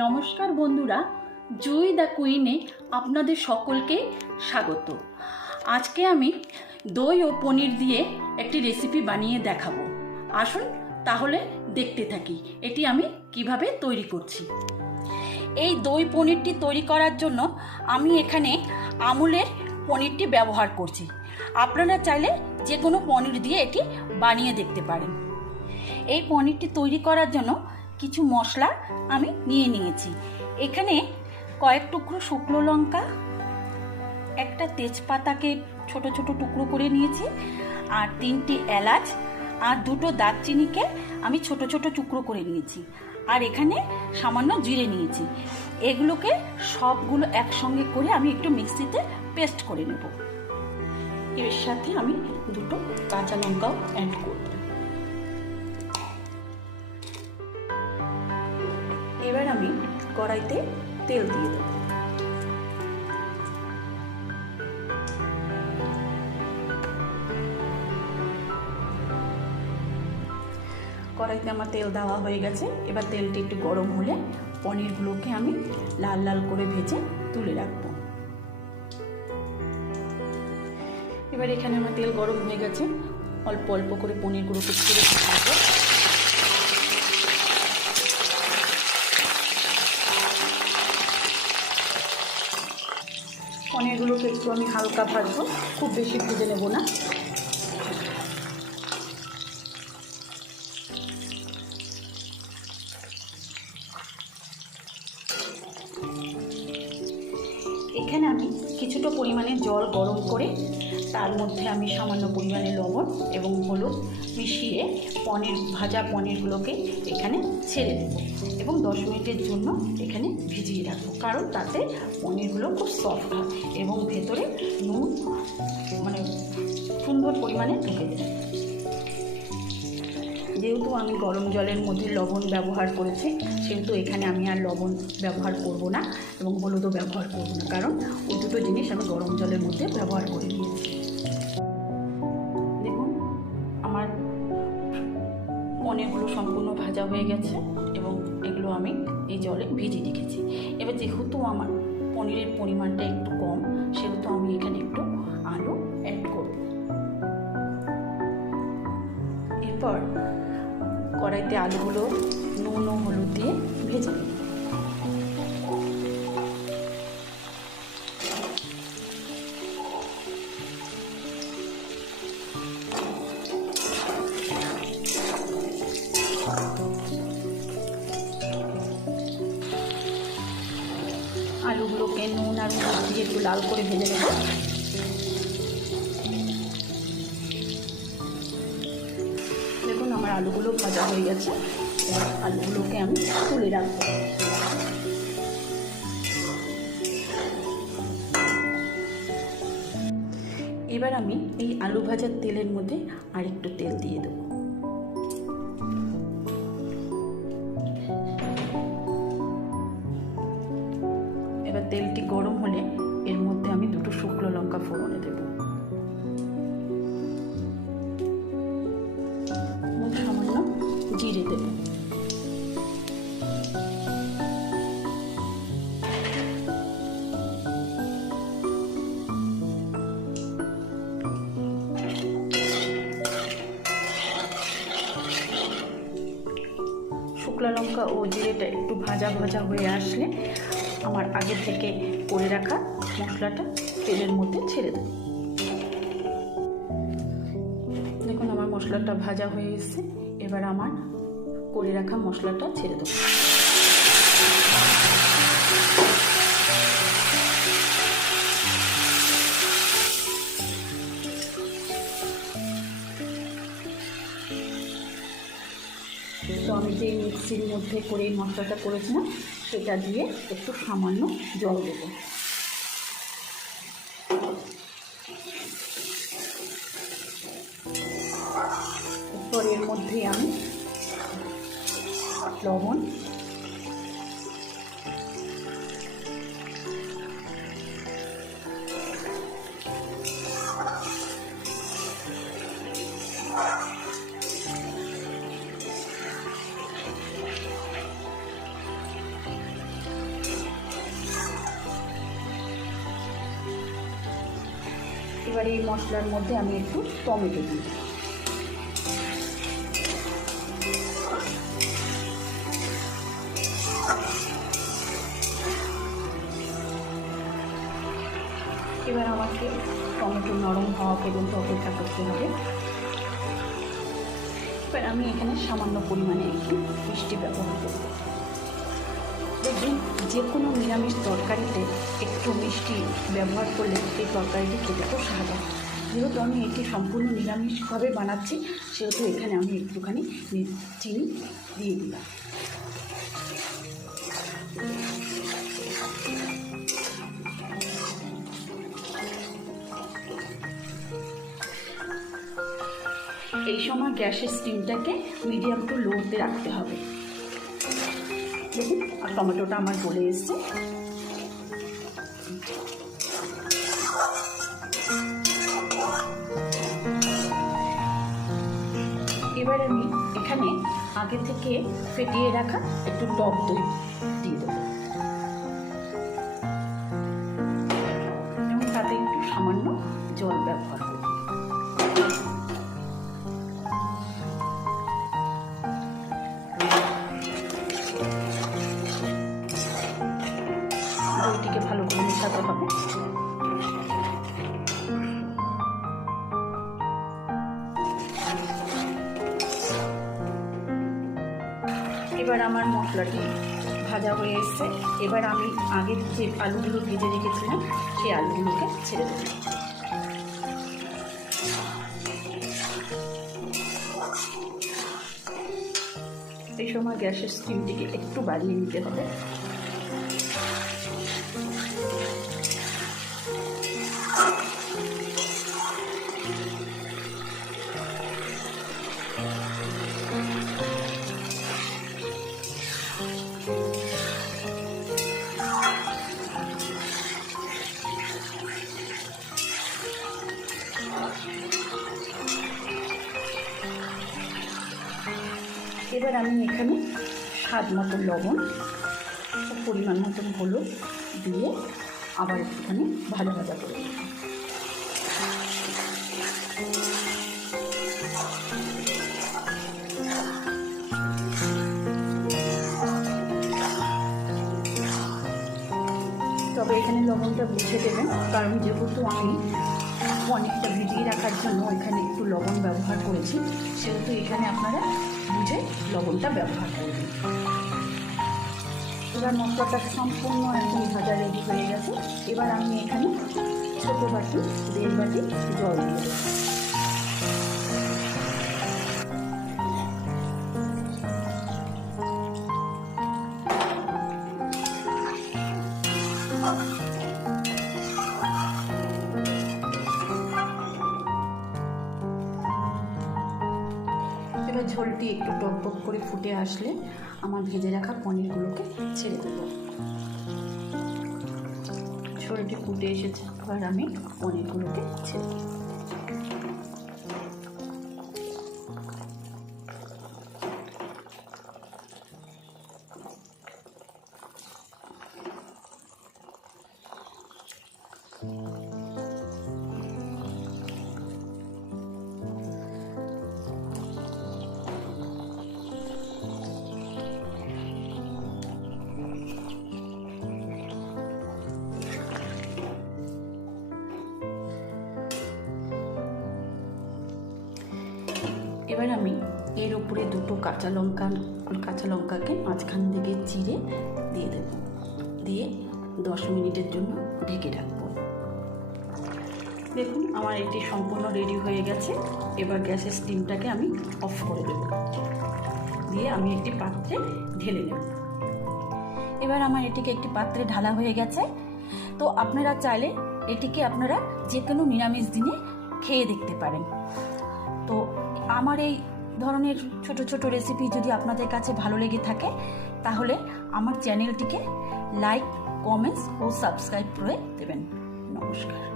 নমস্কার বন্ধুরা, জুই দ্য কুইনে আপনাদের সকলকে স্বাগত। আজকে আমি দই ও পনির দিয়ে একটি রেসিপি বানিয়ে দেখাবো। আসুন তাহলে দেখতে থাকি এটি আমি কিভাবে তৈরি করছি। এই দই পনিরটি তৈরি করার জন্য আমি এখানে আমুলের পনিরটি ব্যবহার করছি। আপনারা চাইলে যে কোনো পনির দিয়ে এটি বানিয়ে দেখতে পারেন। এই পনিরটি তৈরি করার জন্য কিছু মশলা আমি নিয়ে নিয়েছি। এখানে কয়েক টুকরো শুকনো লঙ্কা, একটা তেজপাতাকে ছোট ছোট টুকরো করে নিয়েছি, আর 3টি এলাচ আর 2টো দারচিনিকে আমি ছোট ছোট টুকরো করে নিয়েছি, আর এখানে সামান্য জিরে নিয়েছি। এগুলোকে সবগুলো একসঙ্গে করে আমি একটু মিক্সিতে পেস্ট করে নেব। এর সাথে আমি 2টো কাঁচা লঙ্কাও অ্যাড করব। এবার আমি কড়াইতে তেল দিয়ে দেব। কড়াইতে আমার তেল দেওয়া হয়ে গেছে। এবার তেলটি একটু গরম হলে পনিরগুলোকে আমি লাল লাল করে ভেজে তুলে রাখবো। এবার এখানে আমার তেল গরম হয়ে গেছে, অল্প অল্প করে পনিরগুলোকে ছেড়ে দেবো। পনিরগুলোকে একটু আমি হালকা ভাজবো, খুব বেশি ভেজে নেব না। এখানে আমি কিছুটা পরিমাণে জল গরম করে তার মধ্যে আমি সামান্য পরিমাণে লবণ এবং হলুদ মিশিয়ে ভাজা পনিরগুলোকে এখানে ছেড়ে দেবো এবং 10 মিনিটের জন্য এখানে ভিজিয়ে রাখবো, কারণ তাতে পনিরগুলো খুব সফট হয় এবং ভেতরে নুন সুন্দর পরিমাণে ঢুকে যায়। যেহেতু আমি গরম জলের মধ্যে লবণ ব্যবহার করেছি, সেহেতু এখানে আমি আর লবণ ব্যবহার করব না এবং হলুদও ব্যবহার করব না, কারণ ওই দুটো জিনিস আমি গরম জলের মধ্যে ব্যবহার করে নিয়েছি। দেখুন, আমার পনিরগুলো সম্পূর্ণ ভাজা হয়ে গেছে এবং এগুলো আমি এই জলে ভিজিয়ে রেখেছি। এবার যেহেতু আমার পনিরের পরিমাণটা একটু কম, সেহেতু আমি এখানে একটু আলু অ্যাড করব। এরপর কড়াইতে আলুগুলো নুন ও হলুদ দিয়ে ভেজে নেব। আলুগুলোকে নুন আর হলুদ দিয়ে একটু লাল করে ভেজে নেব। দেখুন, আমার আলুগুলো ভাজা হয়ে গেছে। আলুগুলোকে আমি তুলে রাখবো। এবার আমি এই আলু ভাজার তেলের মধ্যে আরেকটু তেল দিয়ে দেবো। এবার তেলটি গরম হলে এর মধ্যে আমি 2টো শুকনো লঙ্কা ফোড়নে দেব। সামান্য জিরে দেব। শুকনো লঙ্কা ও জিরেটা একটু ভাজা ভাজা হয়ে আসলে আমার আগে থেকে করে রাখা মশলাটা তেলের মধ্যে ছেড়ে দেব। দেখুন, আমার মশলাটা ভাজা হয়ে এসেছে। এবার আমার করে রাখা মশলাটা ছেড়ে দেব। তো আমি যে মিক্সির মধ্যে করে এই মশলাটা করেছিলাম, সেটা দিয়ে একটু সামান্য জল দেব। এরপর এর মধ্যে আমি লবণ, এবার এই মশলার মধ্যে আমি একটু টমেটো দিই। এবার আমাকে টমেটো নরম হওয়া পর্যন্ত অপেক্ষা করতে হবে। এবার আমি এখানে সামান্য পরিমাণে একটু মিষ্টি ব্যবহার করব। দেখবেন যে কোনো নিরামিষ তরকারিতে একটু মিষ্টি ব্যবহার করলে এই তরকারিটি খেতে খুব স্বাদ হয়। যেহেতু আমি এটি সম্পূর্ণ নিরামিষভাবে বানাচ্ছি, সেহেতু এখানে আমি একটুখানি চিনি দিয়ে দিলাম। এই সময় গ্যাসের স্টিমটাকে মিডিয়াম টু লোতে রাখতে হবে। দেখুন, আর টমেটোটা আমার গলে এসছে। এবার আমি এখানে আগে থেকে ফেটিয়ে রাখা একটু টক দই দিয়ে দেবো এবং তাতে একটু সামান্য জল ব্যবহার করব। দইটিকে ভালো করে মেশাতে হবে। এবার আমার মশলাটি ভাজা হয়ে এসছে। এবার আমি আগের যে আলুগুলো ভেজে রেখেছিলাম সেই আলুগুলোকে ছেড়ে দেব। এই সময় গ্যাসের স্টিমটিকে একটু বাড়িয়ে নিতে হবে। এবার আমি এখানে স্বাদ মতো লবণ, পরিমাণ মতন হলুদ দিয়ে আবার একটুখানি ভাজা ভাজা করে দেব। তবে এখানে লবণটা বুঝে দেবেন, কারণ যেহেতু আমি অনেকটা ভিজিয়ে রাখার জন্য এখানে একটু লবণ ব্যবহার করেছি, সেহেতু এখানে আপনারা বুঝে লবণটা ব্যবহার করবেন। এবার মশলাটা সম্পূর্ণ একদম ভাজা রেডি হয়ে গেছে। এবার আমি এখানে ছোটো বাটি 1.5 বাটি জল দিয়ে দেবো। এবার ঝোলটি একটু টকবক করে ফুটে আসলে আমার ভেজে রাখা পনিরগুলোকে ছেড়ে দেব। ঝোলটি ফুটে এসেছে, এবার আমি পনিরগুলোকে ছেড়ে দেব। এবার আমি এর উপরে 2টো কাঁচা লঙ্কাকে মাঝখান থেকে চিড়ে দিয়ে দেব, দিয়ে 10 মিনিটের জন্য ঢেকে রাখবো। দেখুন, আমার এটি সম্পূর্ণ রেডি হয়ে গেছে। এবার গ্যাসের স্টিমটাকে আমি অফ করে দেব, দিয়ে আমি একটি পাত্রে ঢেলে নেব। এবার আমার এটিকে একটি পাত্রে ঢালা হয়ে গেছে। তো আপনারা চাইলে এটিকে আপনারা যে কোনো নিরামিষ দিনে খেয়ে দেখতে পারেন। তো আমার এই ধরনের ছোট ছোট রেসিপি যদি আপনাদের কাছে ভালো লেগে থাকে, তাহলে আমার চ্যানেলটিকে লাইক, কমেন্টস ও সাবস্ক্রাইব করে দেবেন। নমস্কার।